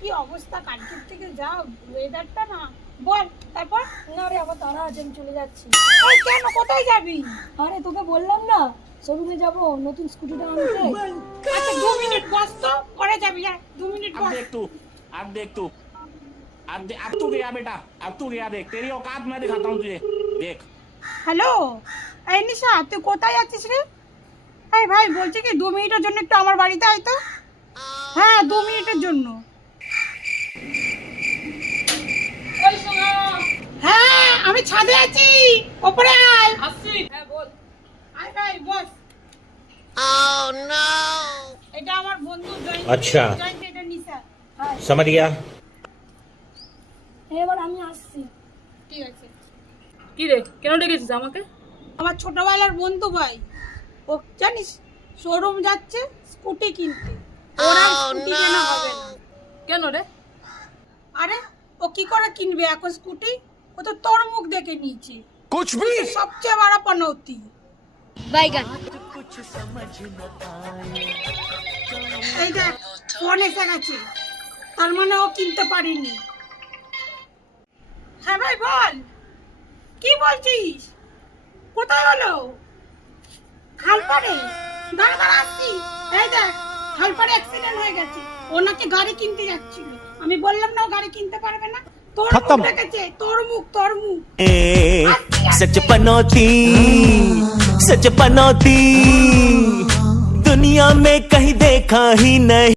কি অবস্থা কালকের থেকে যা ওয়েদারটা না বল তারপর না রে আমার তারা আছে আমি চলে যাচ্ছি ওই কেন কোথায় যাবি আরে তোকে বললাম না শোরুমে যাব নতুন স্কুটিটা আনতে আচ্ছা দু মিনিট বস তো পরে যাবি যা দু মিনিট अब বস देख तू अब देख तू अब दे, अब तू गया बेटा अब तू गया देख तेरी औकात मैं दिखाता हूँ तुझे देख হ্যালো এই নিশা তুই কোথায় যাচ্ছিস রে এই ভাই বলছি কি দু মিনিটের জন্য একটু আমার বাড়িতে আয় তো হ্যাঁ দু মিনিটের জন্য আমি ছাদে আছি ওপরে আয় আসছি হ্যাঁ বল আয় ভাই বস এটা আমার বন্ধু জয়ন্ত আচ্ছা। জয়ন্ত এটা নিশা হ্যাঁ समझ गया এবার আমি আসছি ঠিক আছে কি রে কেন ডেকেছিস আমাকে আমার ছোটবেলার বন্ধু ভাই ও জানিস শোরুম যাচ্ছে স্কুটি কিনতে ওর আর স্কুটি কেনা হবে না কেন রে আরে ও কি করে কিনবে এখন স্কুটি ও তো তোর মুখ দেখে নিয়েছে। কুছ ভি সবচেয়ে বড় পনৌতি। বাইগান এই দেখ ফোন এসে গেছে। তার মানে ও কিনতে হ্যাঁ ভাই বল। কি বলছিস? কোথায় হলো খালপাড়ে দাঁড়া দাঁড়া আসছি। এই দেখ খালপাড়ে অ্যাক্সিডেন্ট হয়ে গেছে। ও নাকি গাড়ি কিনতে যাচ্ছিল। আমি বললাম না ও গাড়ি কিনতে পারবে না। खत्म। सच पनौती सच पनौती। दुनिया में कहीं देखा ही नहीं।